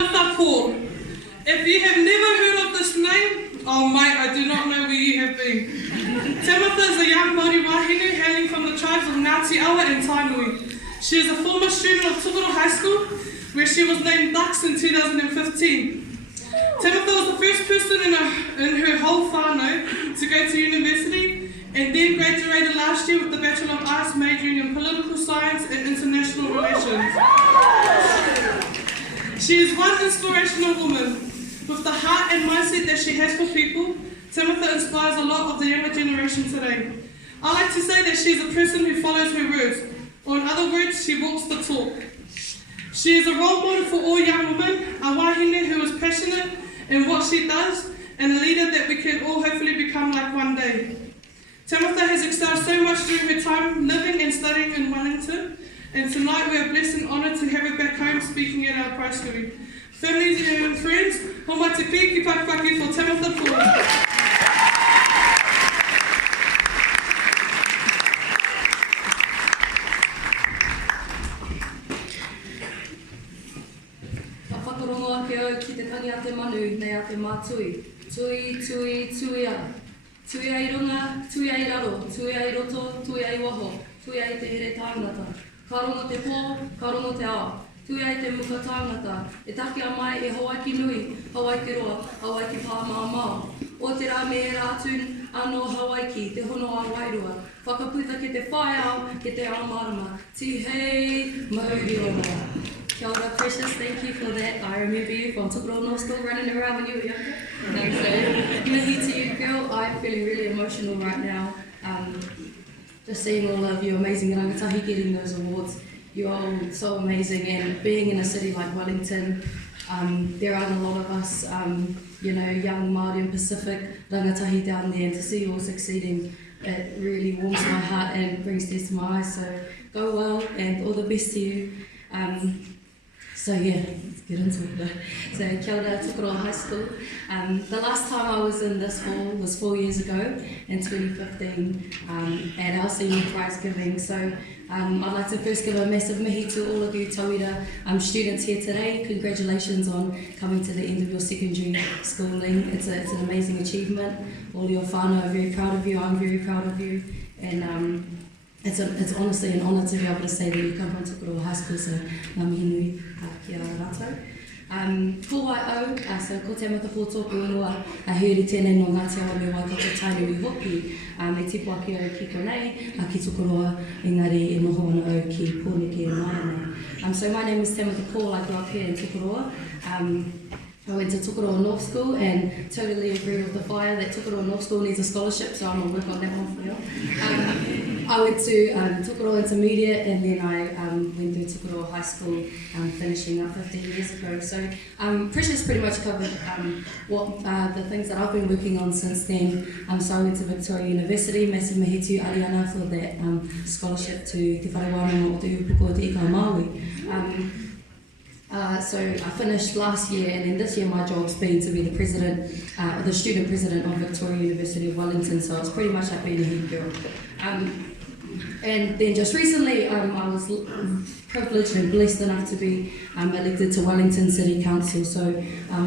Tamatha Paul. If you have never heard of this name, oh mate, I do not know where you have been. Tamatha is a young Māori wahine hailing from the tribes of Ngāti Awa and Tainui. She is a former student of Tukoro High School, where she was named Dux in 2015. Tamatha was the first person in her whole whānau to go to university and then graduated last year with the Bachelor of Arts majoring in Political Science and International Relations. She is one inspirational woman. With the heart and mindset that she has for people, Tamatha inspires a lot of the younger generation today. I like to say that she is a person who follows her words, or in other words, she walks the talk. She is a role model for all young women, a wahine who is passionate in what she does, and a leader that we can all hopefully become like one day. Tamatha has excelled so much during her time living and studying in Wellington, and tonight we are blessed and honoured to have her back home speaking at our primary. Families and friends, homa te pi ki pakipaki for Tamatha Paul. Ki te tangi a te manu, nei a te mātui. Tui, tui, tui a. Tui ai runga, tui ai raro, tui ai roto, tui ai waho, tui ai te here tāngata. Ka rongo te pō, ka rongo te ao. Tui ai te muka tāngata. E take a mai e Hawaii nui, Hawaii roa, Hawaii pā māmao. O te rā me e rātun anō Hawaii, te hono a Wairua. Whakaputa ke te whae ao, ke te ao marama. Tihei, mauri ora. Kia ora, Precious, thank you for that. I remember you from Tukoro North School running around when you were younger. Thanks, so mihi to you, girl. I'm feeling really emotional right now. Just seeing all of you amazing rangatahi getting those awards. You are all so amazing, and being in a city like Wellington, there aren't a lot of us, young Māori and Pacific rangatahi down there, and to see you all succeeding, it really warms my heart and brings tears to my eyes. So go well, and all the best to you. So yeah, let's get into it. So kia ora, Tukoro High School. The last time I was in this hall was 4 years ago, in 2015, at our senior prize giving. So I'd like to first give a massive mihi to all of you tauira students here today. Congratulations on coming to the end of your secondary schooling. It's an amazing achievement. All your whānau are very proud of you. I'm very proud of you. And it's honestly an honour to be able to say that you come from Tukoro High School, so ngā mihi nui kia rātou. Ko wai au, so ko Tamatha Paul tōku ingoa, heuri tēnei no Ngāti Awa me Waikato Tainui hoki, e tipu ake au ki konei, ki Tukoroa, engari e noho ana au ki Pōneke e Maianei. So my name is Tamatha Paul, I grew up here in Tukoroa. I went to Tukoro North School and totally agree with the fire that Tukoro North School needs a scholarship, so I'm going to work on that one for you. I went to Tukoro Intermediate, and then I went through Tukoro High School, finishing up 15 years ago. So Precious pretty much covered what the things that I've been working on since then. So I went to Victoria University, massive mihi to Ariana for that scholarship to Te Wharewana o Te Upuko o Te Ika Māui. So I finished last year, and then this year my job's been to be the president, the student president of Victoria University of Wellington, so it's pretty much like being a head girl. And then just recently I was privileged and blessed enough to be elected to Wellington City Council. So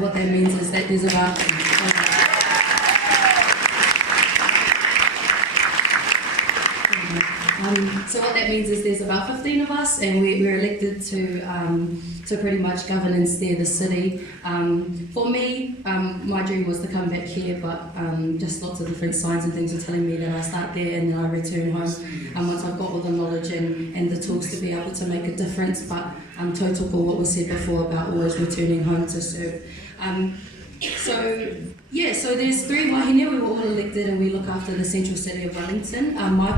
what that means is that there's about so what that means is there's about 15 of us, and we're elected to pretty much govern and steer the city. For me, my dream was to come back here, but just lots of different signs and things are telling me that I start there and then I return home. And once I've got all the knowledge and the tools to be able to make a difference, but tautoko what was said before about always returning home to serve. So there's 3 wahine. We were all elected, and we look after the central city of Wellington. My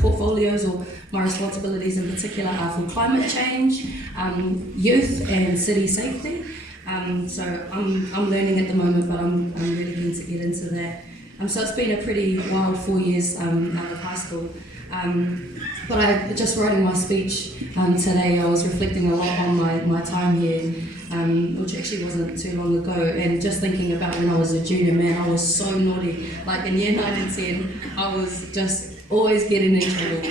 portfolios, or my responsibilities in particular, are for climate change, youth and city safety. So I'm learning at the moment, but I'm really keen to get into that. So it's been a pretty wild 4 years out of high school. But just writing my speech today, I was reflecting a lot on my time here, which actually wasn't too long ago, and just thinking about when I was a junior, man, I was so naughty. Like in year 9 and 10, I was just always getting in trouble.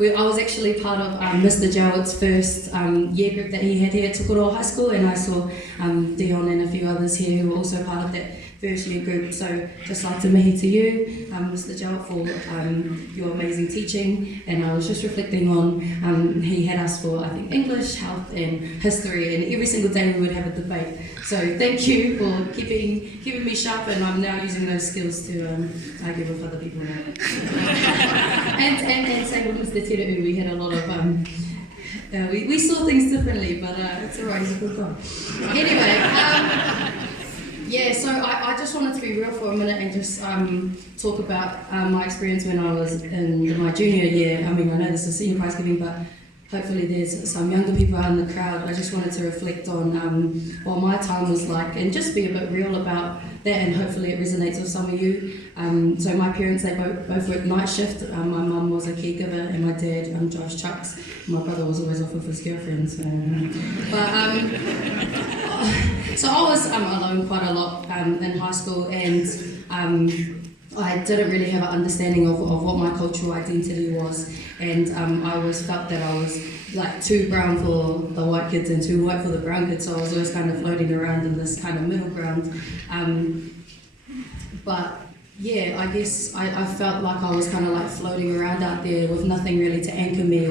I was actually part of Mr. Jowett's first year group that he had here at Tukuroa High School, and I saw Dion and a few others here who were also part of that first year group. So just like to mihi to you, Mr. Jowett, for your amazing teaching. And I was just reflecting on, he had us for, I think, English, health and history, and every single day we would have a debate. So thank you for keeping me sharp, and I'm now using those skills to argue with other people now. and same with Mr. Tirau, we had a lot of, we saw things differently, but it's alright, he's a good guy. Anyway, yeah, so I just wanted to be real for a minute and just talk about my experience when I was in my junior year. I mean, I know this is senior prize giving, but hopefully there's some younger people out in the crowd. I just wanted to reflect on what my time was like and just be a bit real about that, and hopefully it resonates with some of you. So my parents, they both worked night shift. My mum was a caregiver and my dad drives trucks. My brother was always off with his girlfriend. So I was alone quite a lot in high school, and I didn't really have an understanding of what my cultural identity was, and I always felt that I was like too brown for the white kids and too white for the brown kids, so I was always kind of floating around in this kind of middle ground. But yeah, I guess I felt like I was kind of like floating around out there with nothing really to anchor me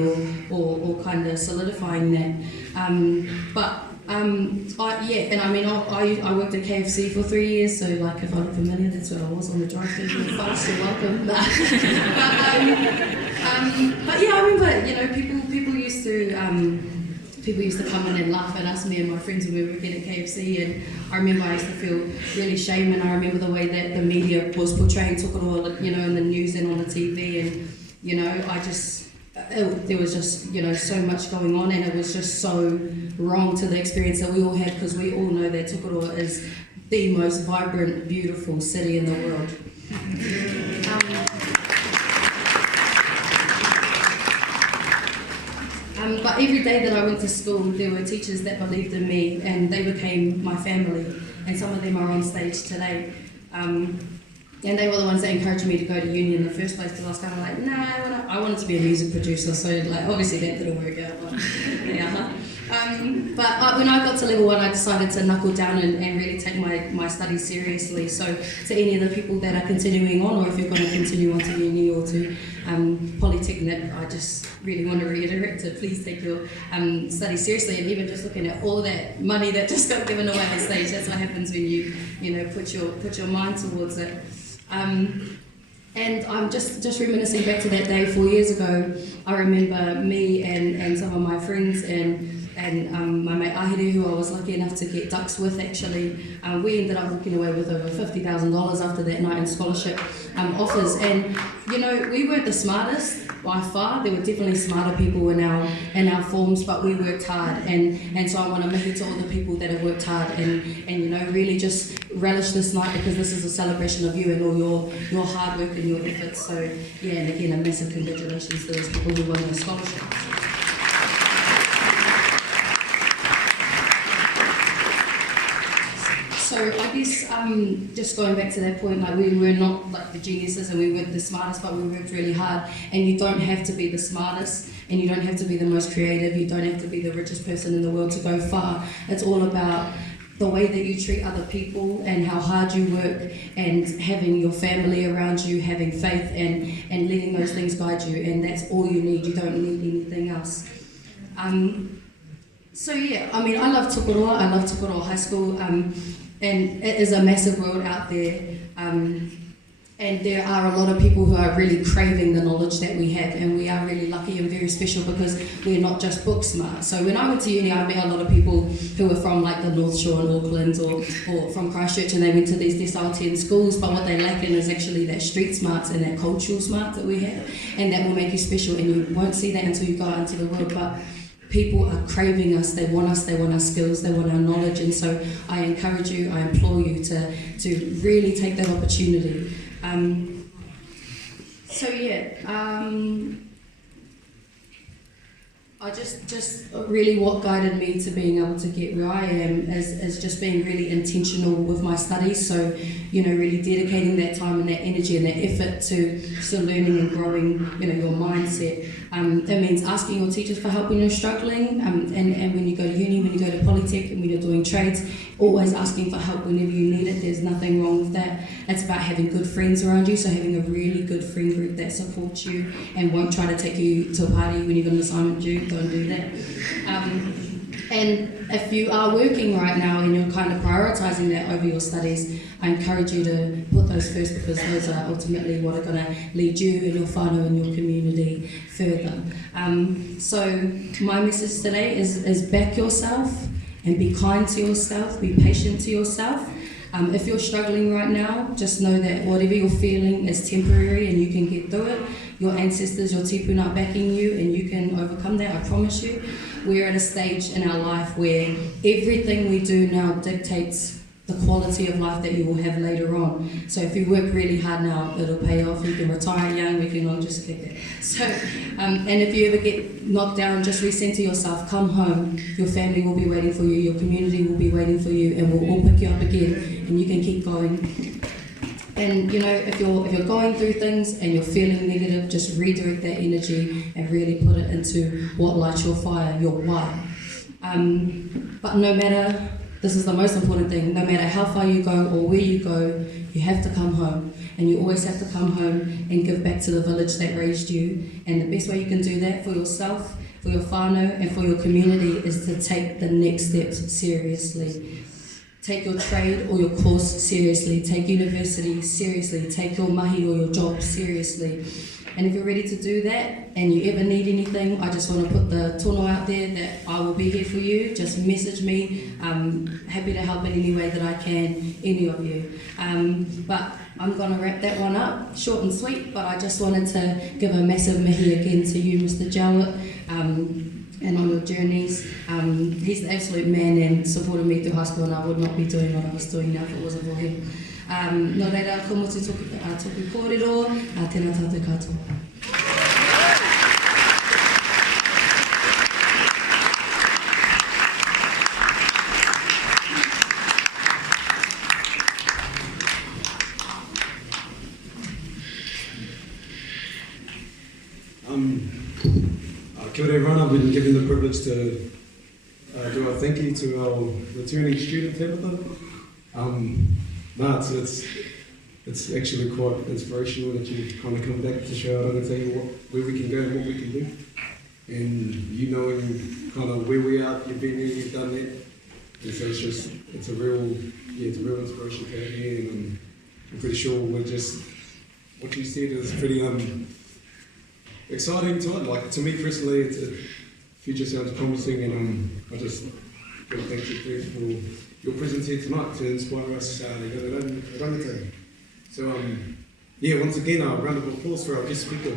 or kind of solidifying that. And I mean, I worked at KFC for 3 years, so like if I look familiar, that's where I was on the drive-thru. You're fast, you're welcome. But yeah, I remember, you know, people used to come in and laugh at us, me and my friends, when we were working at KFC, and I remember I used to feel really shame, and I remember the way that the media was portraying Tukuroa, you know, in the news and on the TV, and you know, there was just, you know, so much going on, and it was just so wrong to the experience that we all had, because we all know that Tukuroa is the most vibrant, beautiful city in the world. But every day that I went to school, there were teachers that believed in me, and they became my family, and some of them are on stage today. And they were the ones that encouraged me to go to uni in the first place, because I was kind of like, nah, I wanted to be a music producer, so like obviously that didn't work out. But yeah. But when I got to level 1, I decided to knuckle down and really take my studies seriously. So to any of the people that are continuing on, or if you're going to continue on to uni or to Polytechnic, I just really want to reiterate to please take your studies seriously, and even just looking at all that money that just got given away on stage. That's what happens when you know, put your mind towards it. And I'm just reminiscing back to that day 4 years ago. I remember me and some of my friends and my mate Ahiri, who I was lucky enough to get ducks with actually, we ended up walking away with over $50,000 after that night in scholarship offers. And you know, we weren't the smartest by far. There were definitely smarter people in our forms, but we worked hard, and so I want to mihi to all the people that have worked hard and you know, really just relish this night, because this is a celebration of you and all your hard work and your efforts. So yeah, and again, a massive congratulations to those people who won the scholarships. So I guess just going back to that point, like we were not like the geniuses and we weren't the smartest, but we worked really hard. And you don't have to be the smartest, and you don't have to be the most creative, you don't have to be the richest person in the world to go far. It's all about the way that you treat other people and how hard you work, and having your family around you, having faith and letting those things guide you, and that's all you need. You don't need anything else. So yeah, I mean, I love Tukuroa, I love Tukuroa High School, and it is a massive world out there, and there are a lot of people who are really craving the knowledge that we have, and we are really lucky and very special because we're not just book smart. So when I went to uni, I met a lot of people who were from like the North Shore in Auckland or from Christchurch, and they went to these decile 10 schools, but what they lack in is actually that street smarts and that cultural smart that we have, and that will make you special, and you won't see that until you go out into the world. But people are craving us, they want our skills, they want our knowledge, and so I encourage you, I implore you to really take that opportunity. I just really what guided me to being able to get where I am is just being really intentional with my studies. So, really dedicating that time and that energy and that effort to learning and growing, your mindset. That means asking your teachers for help when you're struggling, and when you go to uni, when you go to Polytech, and when you're doing trades, always asking for help whenever you need it. There's nothing wrong with that. It's about having good friends around you, so having a really good friend group that supports you and won't try to take you to a party when you've got an assignment due. Don't do that. And if you are working right now and you're kind of prioritising that over your studies, I encourage you to put those first, because those are ultimately what are going to lead you and your whānau and your community further. So my message today is back yourself and be kind to yourself, be patient to yourself. If you're struggling right now, just know that whatever you're feeling is temporary and you can get through it. Your ancestors, your tipuna are backing you and you can overcome that, I promise you. We're at a stage in our life where everything we do now dictates the quality of life that you will have later on. So if you work really hard now, it'll pay off. You can retire young, we can all just kick it. So, and if you ever get knocked down, just recenter yourself, come home. Your family will be waiting for you, your community will be waiting for you, and we'll all pick you up again, and you can keep going. And if you're going through things and you're feeling negative, just redirect that energy and really put it into what lights your fire, your why. But no matter, this is the most important thing, no matter how far you go or where you go, you have to come home. And you always have to come home and give back to the village that raised you. And the best way you can do that for yourself, for your whānau, and for your community is to take the next steps seriously. Take your trade or your course seriously. Take university seriously. Take your mahi or your job seriously. And if you're ready to do that and you ever need anything, I just want to put the tono out there that I will be here for you. Just message me. I'm happy to help in any way that I can, any of you. But I'm going to wrap that one up, short and sweet, but I just wanted to give a massive mihi again to you, Mr. Jowett. And on your journeys. He's the absolute man and supported me through high school, and I would not be doing what I was doing now if it wasn't for him. Nō reira, ko motu toku kōrero, tēnā tātou katoa. Kia ora everyone, I've been given the privilege to do a thank you to our returning student, Tamatha. It's actually quite inspirational that you kind of come back to show rangatahi where we can go and what we can do. And knowing kind of where we are, you've been there, you've done that. And so it's a real inspiration to have here, and I'm pretty sure we're just, what you said is pretty exciting to it. Like, to me personally, the future sounds promising, and I just got to thank you for your presence here tonight to inspire us to go to rangatahi. So, once again, a round of applause for our guest speaker.